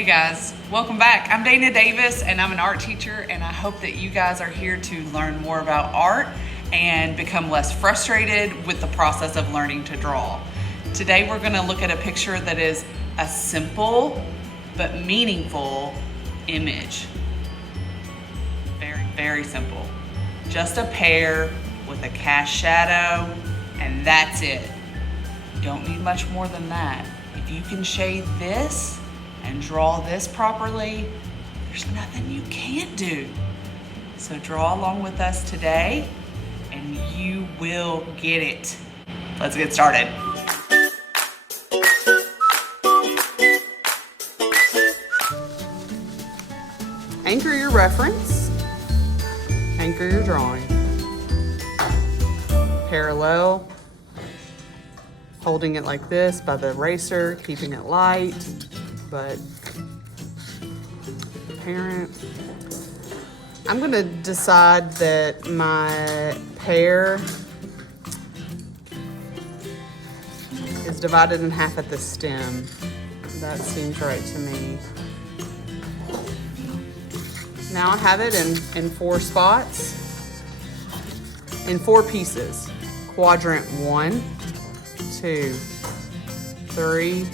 Hey guys, welcome back. I'm Dana Davis and I'm an art teacher, and I hope that you guys are here to learn more about art and become less frustrated with the process of learning to draw. Today we're going to look at a picture that is a simple but meaningful image. Very, very simple. Just a pear with a cast shadow, and that's it. You don't need much more than that. If you can shade this and draw this properly, there's nothing you can't do. So draw along with us today and you will get it. Let's get started. Anchor your reference, anchor your drawing. Parallel, holding it like this by the eraser, keeping it light, but apparent. I'm gonna decide that my pear is divided in half at the stem. That seems right to me. Now I have it in 4 spots, in 4 pieces. Quadrant 1, 2, 3,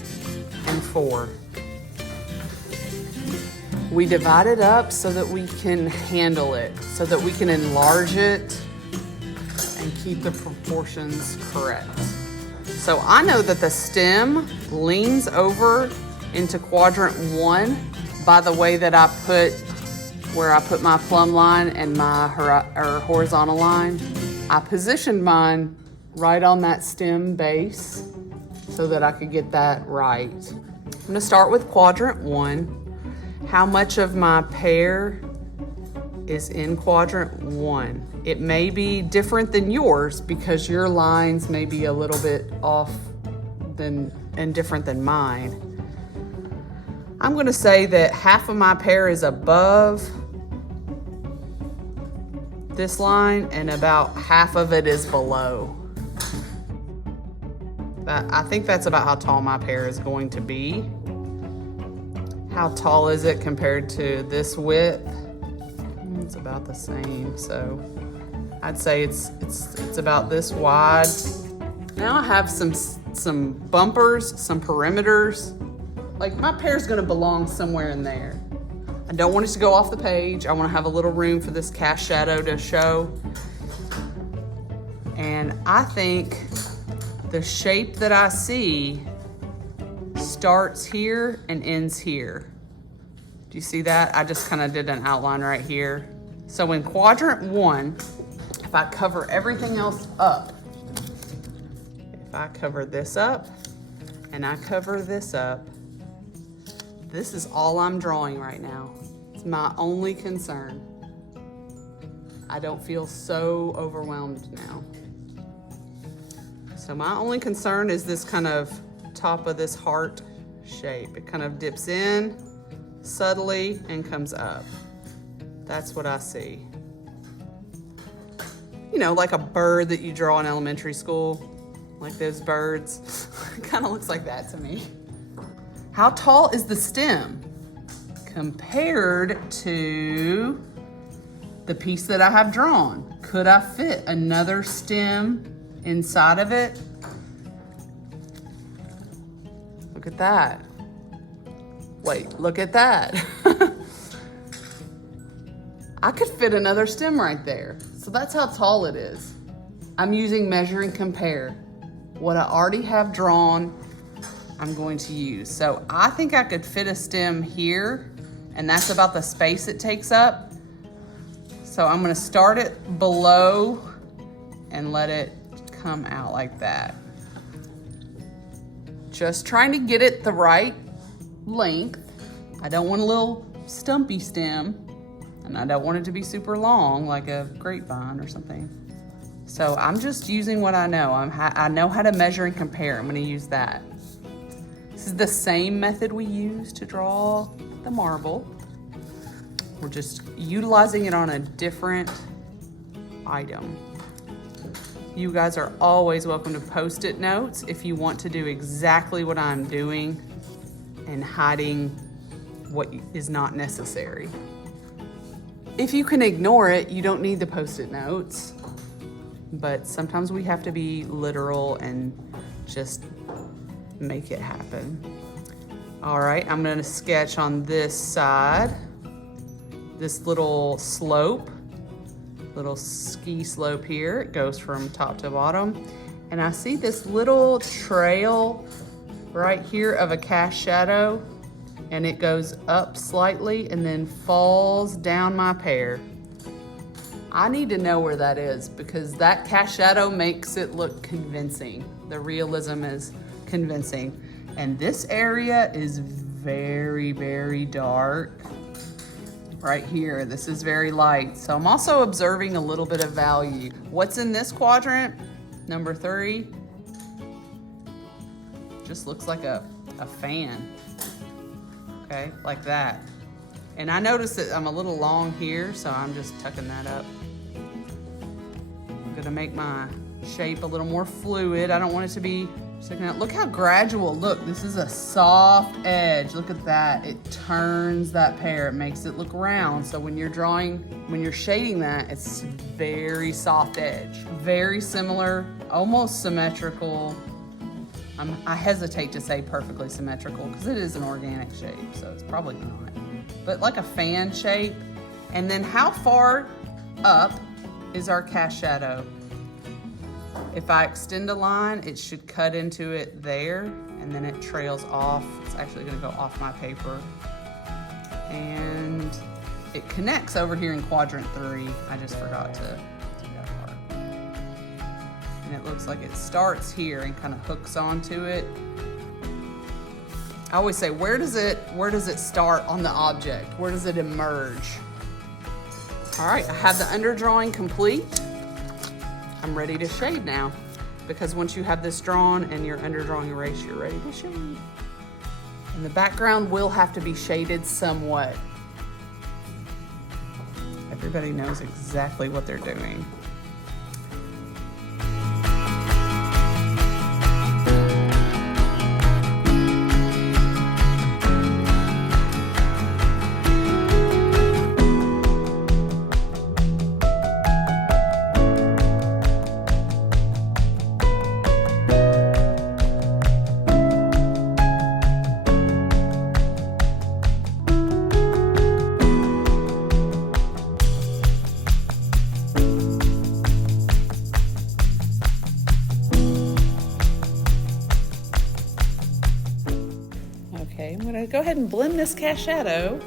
and 4. We divide it up so that we can handle it, so that we can enlarge it and keep the proportions correct. So I know that the stem leans over into quadrant 1 by the way that I put where I put my plumb line and my horizontal line. I positioned mine right on that stem base so that I could get that right. I'm gonna start with quadrant 1. How much of my pear is in quadrant 1? It may be different than yours because your lines may be a little bit off and different than mine. I'm gonna say that half of my pear is above this line and about half of it is below. I think that's about how tall my pear is going to be. How tall is it compared to this width? It's about the same, so I'd say it's about this wide. Now I have some bumpers, some perimeters. Like my pear's gonna belong somewhere in there. I don't want it to go off the page. I want to have a little room for this cast shadow to show. And I think the shape that I see starts here and ends here. Do you see that? I just kind of did an outline right here. So in quadrant 1, if I cover everything else up, if I cover this up and I cover this up, this is all I'm drawing right now. It's my only concern. I don't feel so overwhelmed now. So my only concern is this kind of top of this heart shape. It kind of dips in subtly and comes up. That's what I see. You know, like a bird that you draw in elementary school, like those birds. It kind of looks like that to me. How tall is the stem compared to the piece that I have drawn? Could I fit another stem inside of it? Look at that. Wait, look at that. I could fit another stem right there. So that's how tall it is. I'm using measure and compare. What I already have drawn, I'm going to use. So I think I could fit a stem here, and that's about the space it takes up. So I'm gonna start it below and let it come out like that. Just trying to get it the right length. I don't want a little stumpy stem, and I don't want it to be super long like a grapevine or something. So I'm just using what I know. I know how to measure and compare. I'm gonna use that. This is the same method we use to draw the marble. We're just utilizing it on a different item. You guys are always welcome to Post-it notes if you want to do exactly what I'm doing and hiding what is not necessary. If you can ignore it, you don't need the Post-it notes, but sometimes we have to be literal and just make it happen. All right, I'm gonna sketch on this side, this little slope, little ski slope here. It goes from top to bottom. And I see this little trail right here of a cast shadow, and it goes up slightly and then falls down my pear. I need to know where that is because that cast shadow makes it look convincing. The realism is convincing. And this area is very, very dark. Right here, this is very light. So I'm also observing a little bit of value. What's in this quadrant? Number 3. Just looks like a fan. Okay, like that. And I noticed that I'm a little long here, so I'm just tucking that up. I'm gonna make my shape a little more fluid. I don't want it to be sticking out. Look how gradual, look, this is a soft edge. Look at that, it turns that pear, it makes it look round. So when you're drawing, when you're shading that, it's very soft edge. Very similar, almost symmetrical. I hesitate to say perfectly symmetrical because it is an organic shape, so it's probably not. But like a fan shape. And then how far up is our cast shadow? If I extend a line, it should cut into it there, and then it trails off. It's actually gonna go off my paper. And it connects over here in quadrant 3. I just forgot to do that part. And it looks like it starts here and kind of hooks onto it. I always say, where does it start on the object? Where does it emerge? All right, I have the underdrawing complete. I'm ready to shade now, because once you have this drawn and your underdrawing erased, you're ready to shade. And the background will have to be shaded somewhat. Everybody knows exactly what they're doing. Okay, I'm gonna go ahead and blend this cast shadow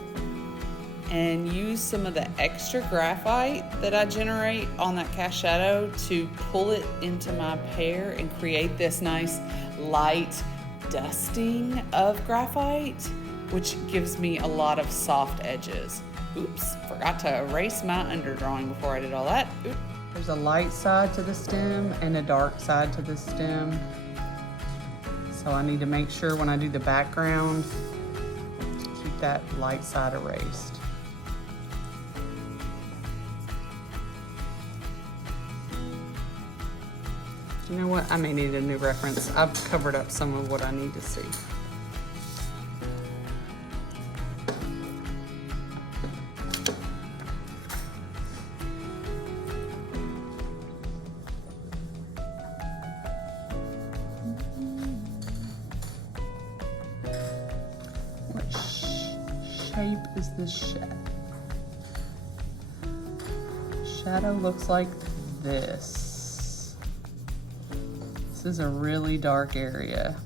and use some of the extra graphite that I generate on that cast shadow to pull it into my pear and create this nice light dusting of graphite, which gives me a lot of soft edges. Oops, forgot to erase my underdrawing before I did all that. Oops. There's a light side to the stem and a dark side to the stem. So I need to make sure when I do the background, keep that light side erased. You know what? I may need a new reference. I've covered up some of what I need to see. Shape is this shadow looks like this. This is a really dark area.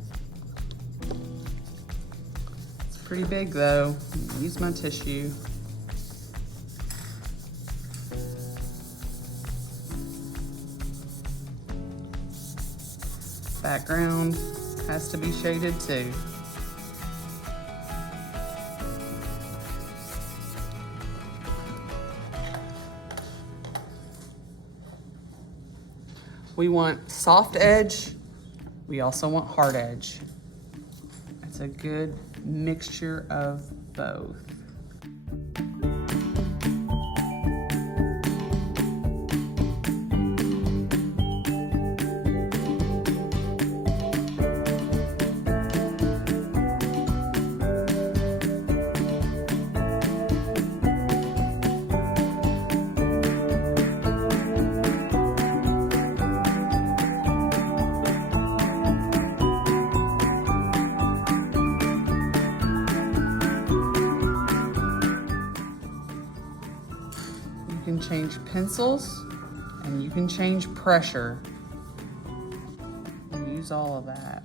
It's pretty big though. Use my tissue. Background has to be shaded too. We want soft edge, we also want hard edge. It's a good mixture of both. can change pencils and you can change pressure and use all of that.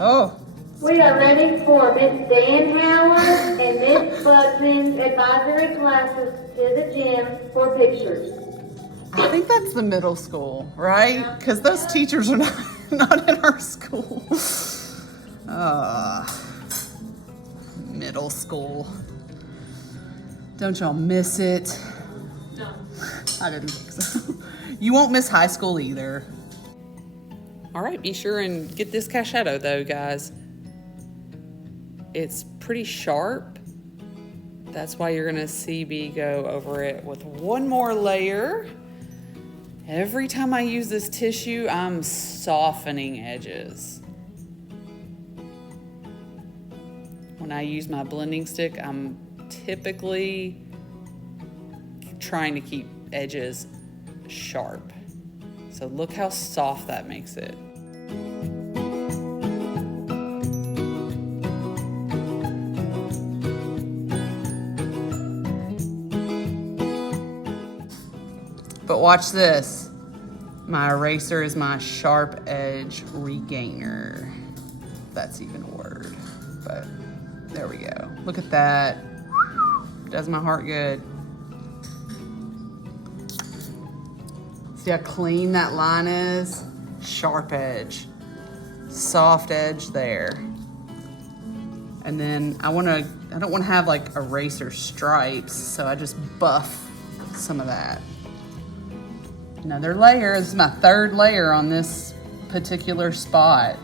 Oh. We are ready for Miss Dan Howard and Miss Budson's advisory classes to the gym for pictures. I think that's the middle school, right? Because those teachers are not in our school. Middle school. Don't y'all miss it? No. I didn't think so. You won't miss high school either. All right, be sure and get this eyeshadow though, guys. It's pretty sharp. That's why you're gonna see me go over it with one more layer. Every time I use this tissue, I'm softening edges. When I use my blending stick, I'm typically trying to keep edges sharp. So look how soft that makes it. But watch this. My eraser is my sharp edge regainer. If that's even a word, but there we go. Look at that. Does my heart good. See how clean that line is? Sharp edge. Soft edge there. And then I don't want to have like eraser stripes, so I just buff some of that. Another layer. This is my third layer on this particular spot.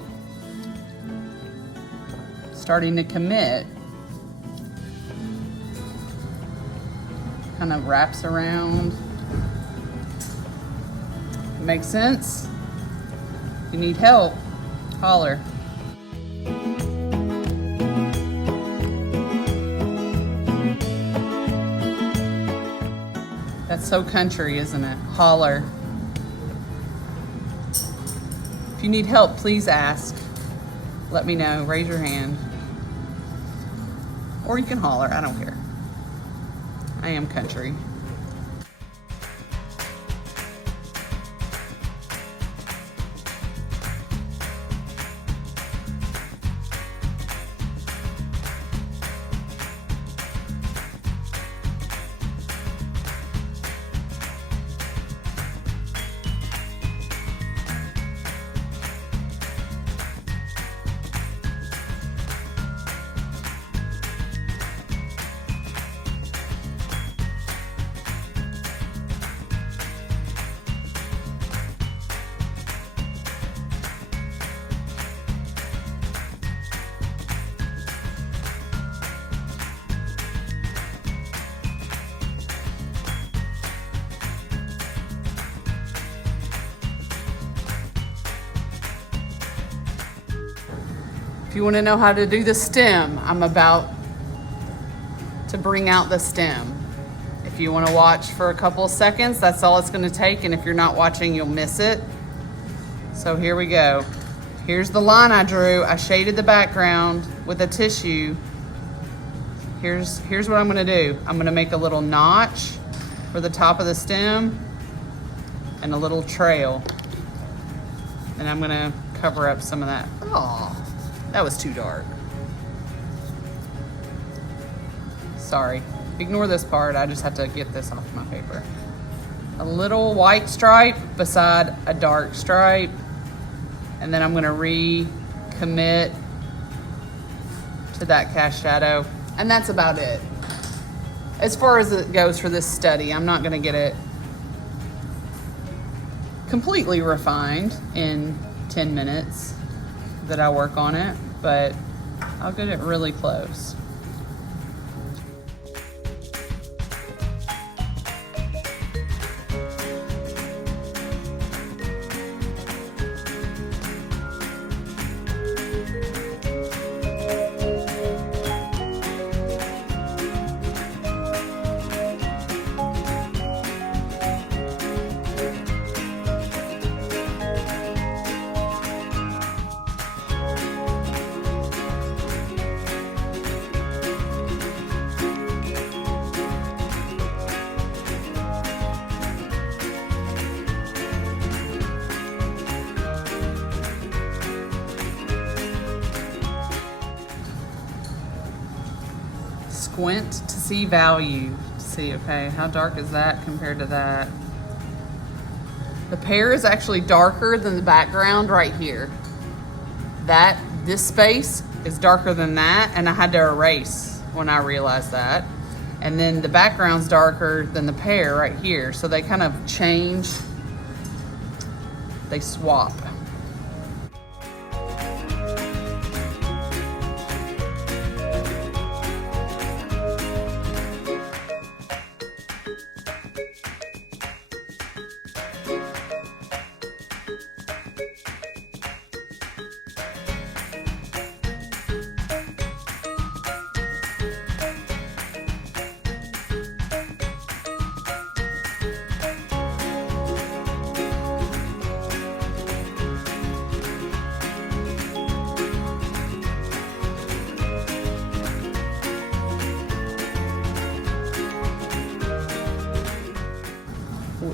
Starting to commit. Kind of wraps around. Make sense? If you need help, holler. That's so country, isn't it? Holler. If you need help, please ask. Let me know. Raise your hand. Or you can holler. I don't care. I am country. If you want to know how to do the stem, I'm about to bring out the stem. If you want to watch for a couple of seconds, that's all it's going to take. And if you're not watching, you'll miss it. So here we go. Here's the line I drew. I shaded the background with a tissue. Here's what I'm going to do. I'm going to make a little notch for the top of the stem and a little trail. And I'm going to cover up some of that. Oh. That was too dark. Sorry. Ignore this part. I just have to get this off my paper. A little white stripe beside a dark stripe. And then I'm going to recommit to that cast shadow. And that's about it. As far as it goes for this study, I'm not going to get it completely refined in 10 minutes. That I work on it, but I'll get it really close. squint to see value. See, okay, how dark is that compared to that? The pear is actually darker than the background right here. This space is darker than that, and I had to erase when I realized that. And then the background's darker than the pear right here. So they kind of change, they swap.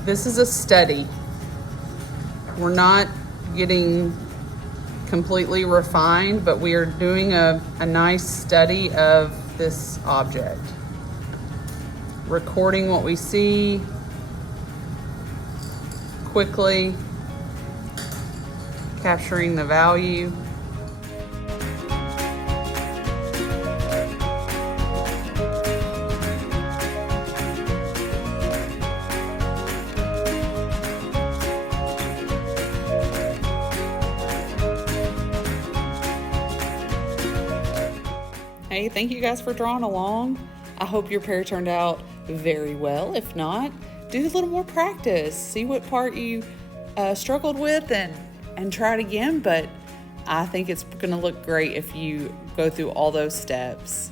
This is a study. We're not getting completely refined, but we are doing a nice study of this object. Recording what we see quickly, capturing the value. Hey, thank you guys for drawing along. I hope your pear turned out very well. If not, do a little more practice. See what part you struggled with and try it again. But I think it's gonna look great if you go through all those steps.